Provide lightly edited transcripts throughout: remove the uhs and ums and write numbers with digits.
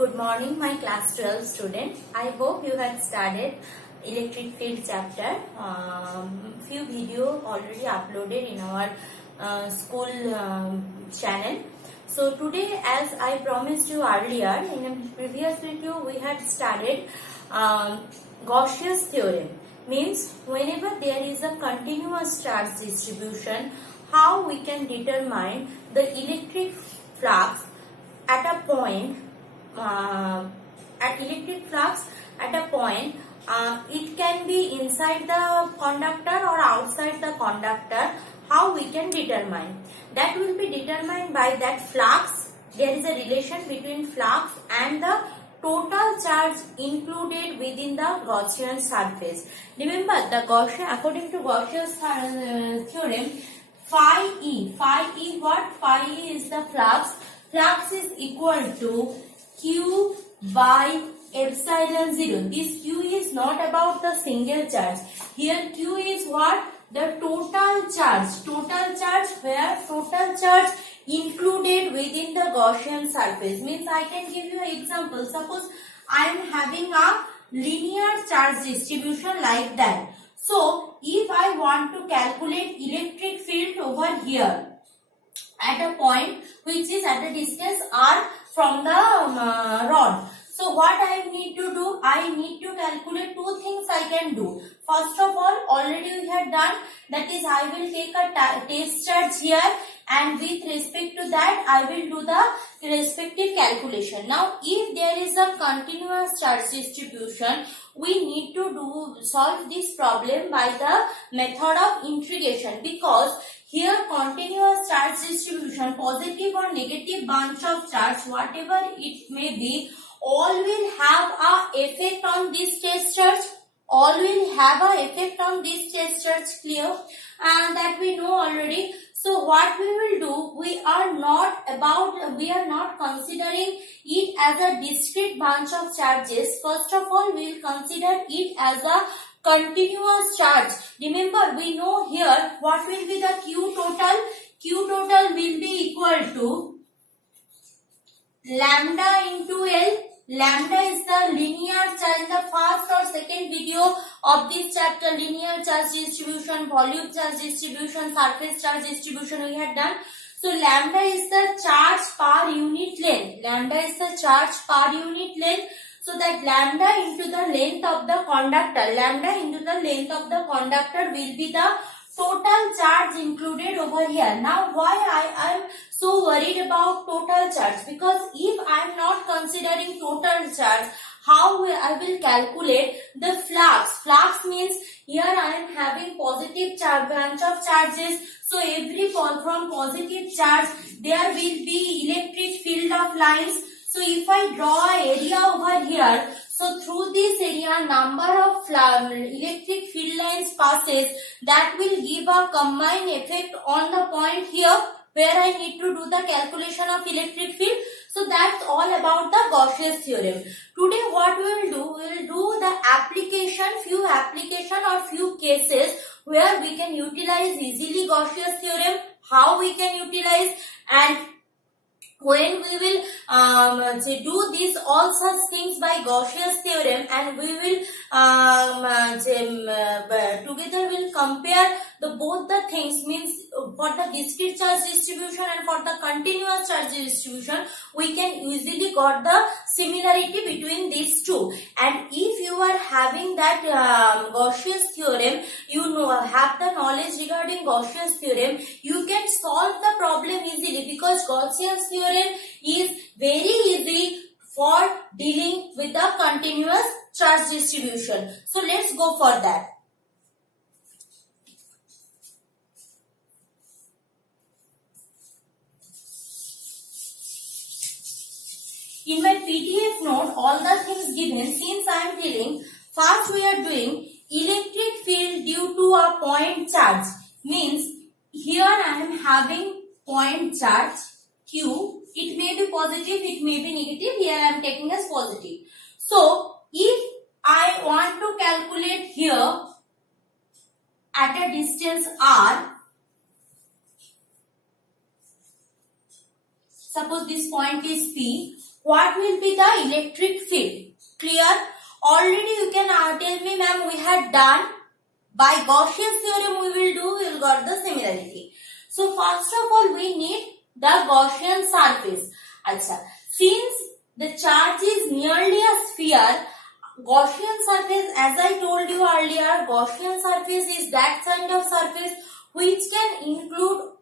Good morning, my class 12 student. I hope you had started electric field chapter. Few video already uploaded in our school channel. So today, as I promised you earlier, in a previous video we had started Gaussian theorem. Means whenever there is a continuous charge distribution, how we can determine the electric flux at a point. It can be inside the conductor or outside the conductor. How we can determine? That will be determined by that flux. There is a relation between flux and the total charge included within the Gaussian surface. Remember, according to Gaussian theorem, phi E what? Phi E is the flux. Flux is equal to Q by epsilon 0. This Q is not about the single charge. Here Q is what? The total charge. Total charge where total charge included within the Gaussian surface. Means I can give you an example. Suppose I am having a linear charge distribution like that. So if I want to calculate electric field over here at a point which is at a distance r from the rod. So what I need to do? I need to calculate two things I can do. First of all, already we had done, that is I will take a test charge here and with respect to that I will do the respective calculation. Now if there is a continuous charge distribution, we need to solve this problem by the method of integration, because here continuous charge distribution, positive or negative bunch of charge, whatever it may be, all will have a effect on this test charge. All will have a effect on this test charge, clear? And that we know already. So what we will do, we are not considering it as a discrete bunch of charges. First of all, we will consider it as a continuous charge. Remember, we know here what will be the Q total. Q total will be equal to lambda into L. Lambda is the linear charge. In the first or second video of this chapter, linear charge distribution, volume charge distribution, surface charge distribution we had done. So lambda is the charge per unit length. Lambda is the charge per unit length. So that lambda into the length of the conductor, lambda into the length of the conductor will be the total charge included over here. Now why I am so worried about total charge? Because if I am not considering total charge, how I will calculate the flux? Flux means here I am having positive charge, branch of charges. So every from positive charge there will be electric field of lines. So if I draw an area over here, so through this area number of electric field lines passes, that will give a combined effect on the point here where I need to do the calculation of electric field. So that's all about the Gaussian theorem. Today what we will do, we will do the few application or few cases where we can utilize easily Gaussian theorem, how we can utilize, and when we will do these all such things by Gaussian theorem, and we will together will compare both the things, means for the discrete charge distribution and for the continuous charge distribution, we can easily got the similarity between these two. And if you are having that Gaussian theorem, you have the knowledge regarding Gaussian theorem, you can solve the problem easily, because Gaussian theorem is very easy for dealing with the continuous charge distribution. So let's go for that. In my PDF note, all the things given, since I am telling, first we are doing electric field due to a point charge. Means here I am having point charge Q. It may be positive, it may be negative. Here I am taking as positive. So if I want to calculate here at a distance r, suppose this point is P. what will be the electric field. Clear? Already you can tell me, ma'am, we had done. By Gaussian theorem we will got the similarity. So first of all we need the Gaussian surface. Acha. Since the charge is nearly a sphere, Gaussian surface, as I told you earlier, Gaussian surface is that kind of surface which can include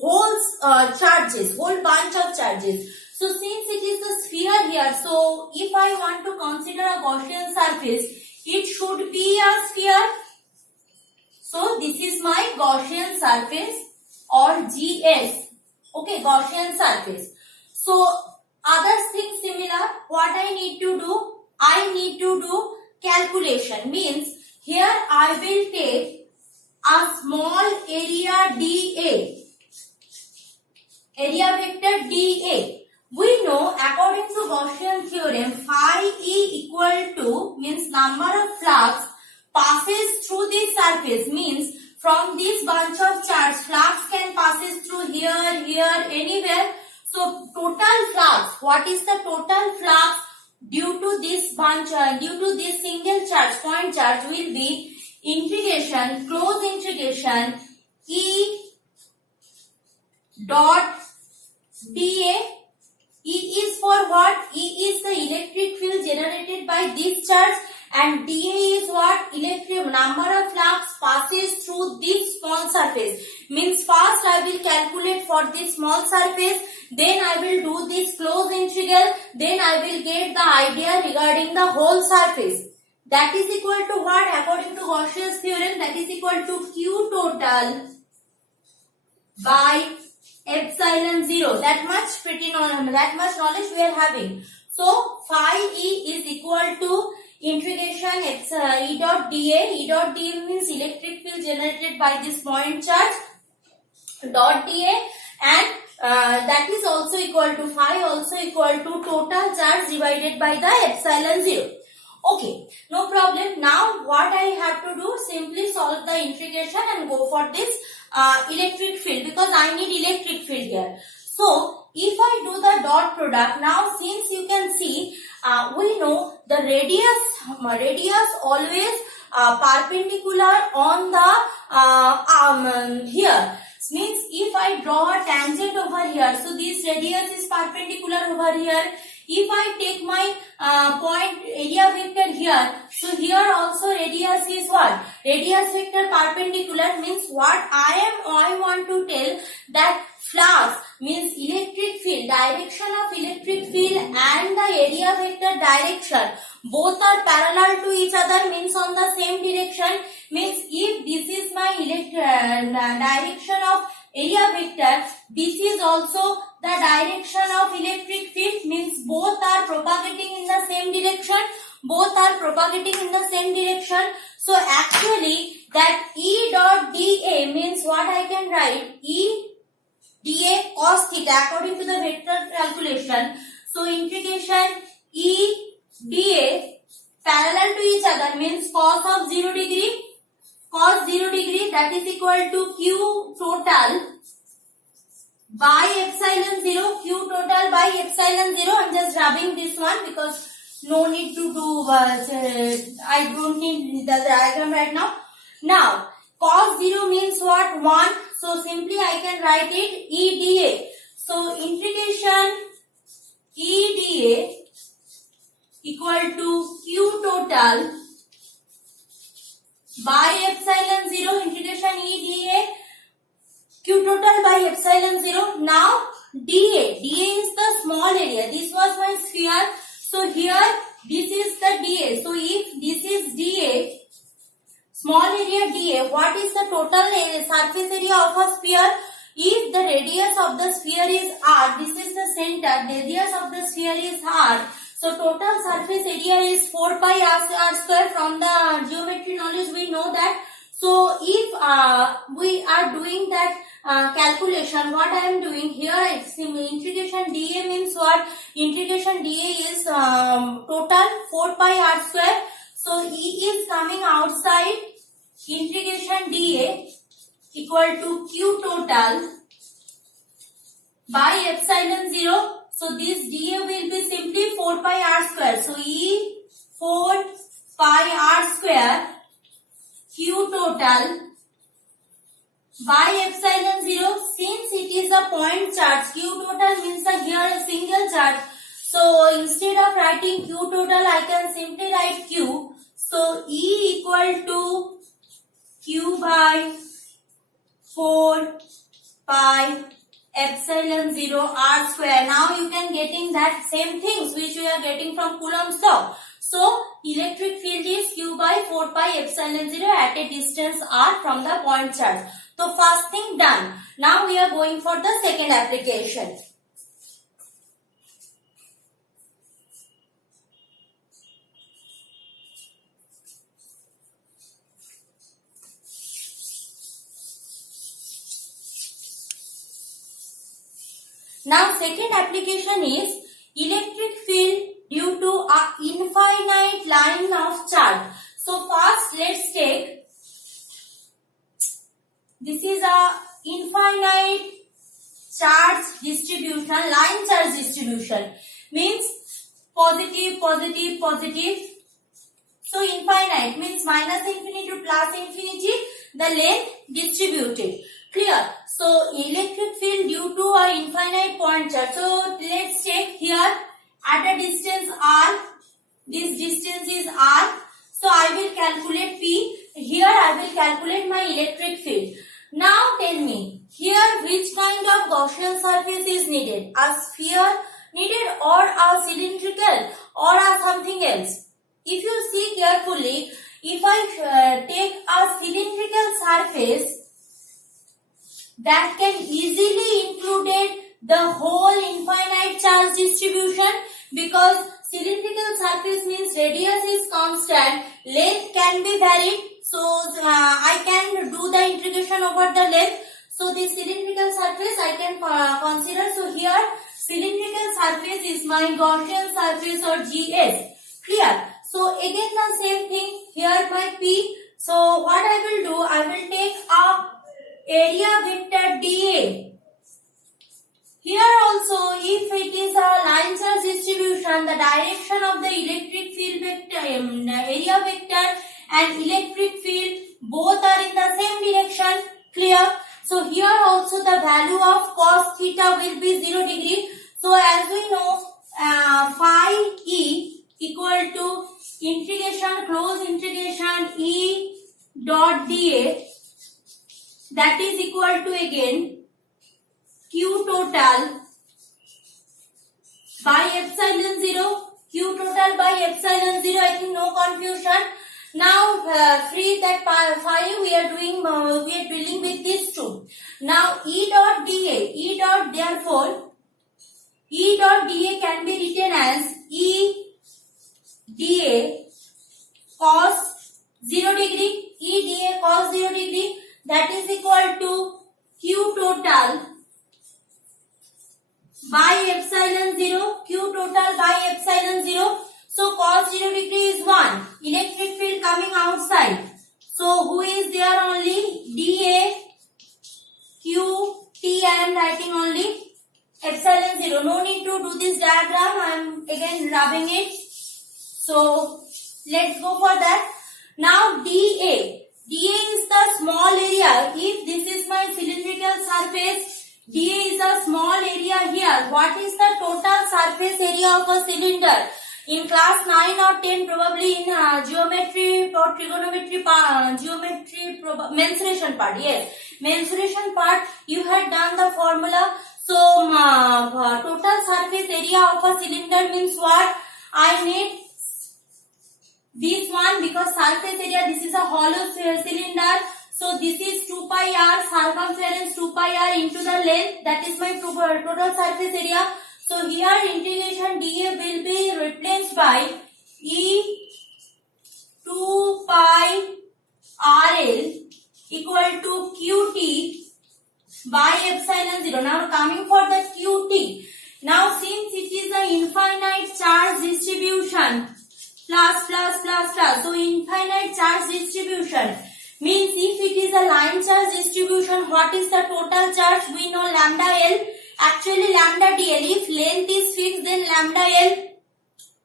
whole charges, whole bunch of charges. So since it is a sphere here, so if I want to consider a Gaussian surface, it should be a sphere. So this is my Gaussian surface or GS. Okay, Gaussian surface. So other things similar, what I need to do? I need to do calculation. Means here I will take a small area dA. Area vector dA. We know according to Gaussian theorem, phi E equal to means number of flux passes through this surface, means from this bunch of charge flux can passes through here, here, anywhere. So total flux, what is the total flux due to this bunch, due to this single charge, point charge will be integration, close integration E dot dA. E is for what? E is the electric field generated by this charge and dA is what? Electric number of flux passes through this small surface. Means first I will calculate for this small surface, then I will do this close integral, then I will get the idea regarding the whole surface. That is equal to what? According to Gaussian's theorem, that is equal to Q total by epsilon 0. That much knowledge we are having. So phi E is equal to integration E dot dA. E dot dA means electric field generated by this point charge dot dA, and that is also equal to phi also equal to total charge divided by the epsilon 0. Okay, no problem. Now what I have to do, simply solve the integration and go for this electric field, because I need electric field here. So if I do the dot product, now since you can see, we know the radius always perpendicular on the here. Means if I draw a tangent over here, so this radius is perpendicular over here. If I take my point area vector here, so here also radius is what? Radius vector perpendicular, means what I want to tell that flux means electric field, direction of electric field and the area vector direction both are parallel to each other, means on the same direction. Means if this is my direction of area vector, this is also the direction of electric field, means both are propagating in the same direction. Both are propagating in the same direction. So actually that E dot dA means what I can write? E dA cos theta according to the vector calculation. So integration E dA parallel to each other means cos of 0 degree. Cos 0 degree, that is equal to Q total by epsilon 0. Q total by epsilon 0. I am just rubbing this one because no need to do, I don't need the diagram right now. Now, cos 0 means what? 1. So, simply I can write it E dA. So, integration E dA equal to Q total by epsilon 0, integration E dA, Q total by epsilon 0. Now, dA is the small area. This was my sphere. So, here this is the dA. So, if this is dA, small area dA, what is the total surface area of a sphere? If the radius of the sphere is r, this is the center, the radius of the sphere is r. So total surface area is 4 pi r square. From the geometry knowledge we know that. So if we are doing that calculation, what I am doing here, integration dA means what? Integration dA is total 4 pi r square. So E is coming outside. Integration dA equal to Q total by epsilon 0. So this dA will be simply 4 pi r square. So E 4 pi r square Q total by epsilon 0. Since it is a point charge, Q total means here a single charge. So instead of writing Q total, I can simply write Q. So E equal to Q by 4 pi epsilon 0 r square. Now you can getting that same things which we are getting from Coulomb's law. So electric field is Q by 4 pi epsilon 0 at a distance r from the point charge. So first thing done. Now we are going for the second application. Now second application is electric field due to a infinite line of charge. So first let's take, this is a infinite charge distribution, line charge distribution, means positive, positive, positive. So infinite means minus infinity to plus infinity, the length distributed. Clear? So electric field due to a infinite point charge. So let's take here at a distance r, this distance is r. So I will calculate P. Here I will calculate my electric field. Now tell me, here which kind of Gaussian surface is needed? A sphere needed or a cylindrical or a something else? If you see carefully, if I take a cylindrical surface, that can easily include the whole infinite charge distribution, because cylindrical surface means radius is constant, length can be varied. So I can do the integration over the length. So this cylindrical surface I can consider. So here cylindrical surface is my Gaussian surface or GS. Clear? So again the same thing, here my P. So what I will do, I will take a area vector dA. Here also, if it is a line charge distribution, the direction of the electric field vector, area vector and electric field both are in the same direction. Clear? So here also the value of cos theta will be 0 degree. So as we know, phi E equal to integration, close integration E dot dA, that is equal to again Q total by epsilon 0. Q total by epsilon 0. I think no confusion. Now free that phi we are doing. We are dealing with these two. Now E dot dA. Therefore E dot dA can be written as E dA cos 0 degree. E dA cos 0 degree. That is equal to Q total by epsilon 0. Q total by epsilon 0. So cos 0 degree is 1. Electric field coming outside. So who is there only? dA Q T I am writing only epsilon 0. No need to do this diagram. I am again rubbing it. So let's go for that. Now dA. dA is the small area. If this is my cylindrical surface, dA is a small area here. What is the total surface area of a cylinder? In class 9 or 10, probably in geometry or trigonometry mensuration part. Yes, mensuration part you had done the formula. So total surface area of a cylinder means what? I need this one, because surface area, this is a hollow cylinder. So this is 2 pi r, circumference 2 pi r into the length, that is my total surface area. So here integration dA will be replaced by E 2 pi RL equal to QT by epsilon 0. Now coming for the QT. Now since it is an infinite charge distribution, plus. So infinite charge distribution means if it is a line charge distribution, what is the total charge? We know lambda L. Actually lambda dl, if length is fixed then lambda l.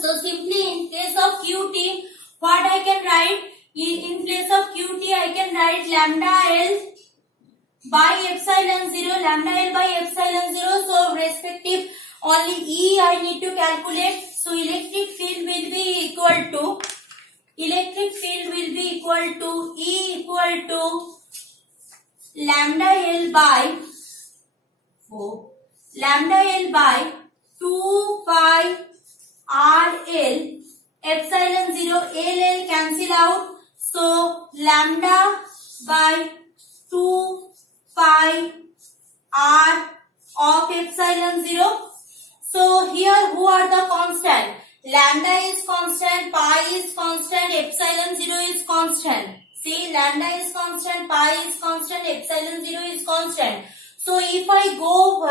So simply in place of qt, what I can write? In place of qt I can write lambda l by epsilon 0, lambda l by epsilon 0. So respective only E I need to calculate. So electric field will be equal to E equal to lambda L by 2 pi R L epsilon 0, L cancel out. So lambda by 2 pi R of epsilon 0. So here who are the constant? Lambda is constant, pi is constant, epsilon 0 is constant. See, lambda is constant, pi is constant, epsilon 0 is constant. So if I go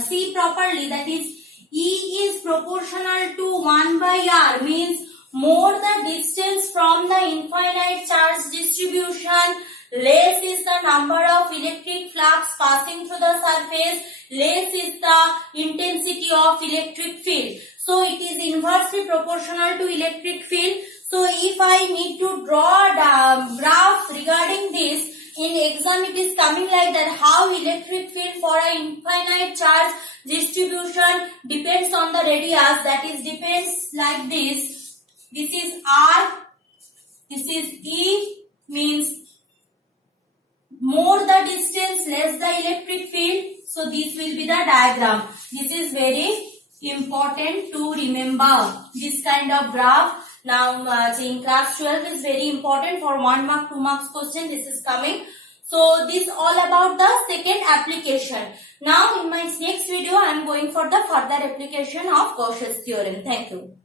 see properly, that is E is proportional to 1 by R, means more the distance from the infinite charge distribution, less is the number of electric flux passing through the surface, less is the intensity of electric field. So it is inversely proportional to electric field. So if I need to draw the graph regarding this, in exam it is coming like that, how electric field for an infinite charge distribution depends on the radius, that is depends like this. This is R, this is E, means more the distance, less the electric field. So this will be the diagram. This is very important to remember, this kind of graph. Now in class 12 is very important for 1 mark, 2 marks question. This is coming. So this all about the second application. Now in my next video I am going for the further application of Gauss's theorem. Thank you.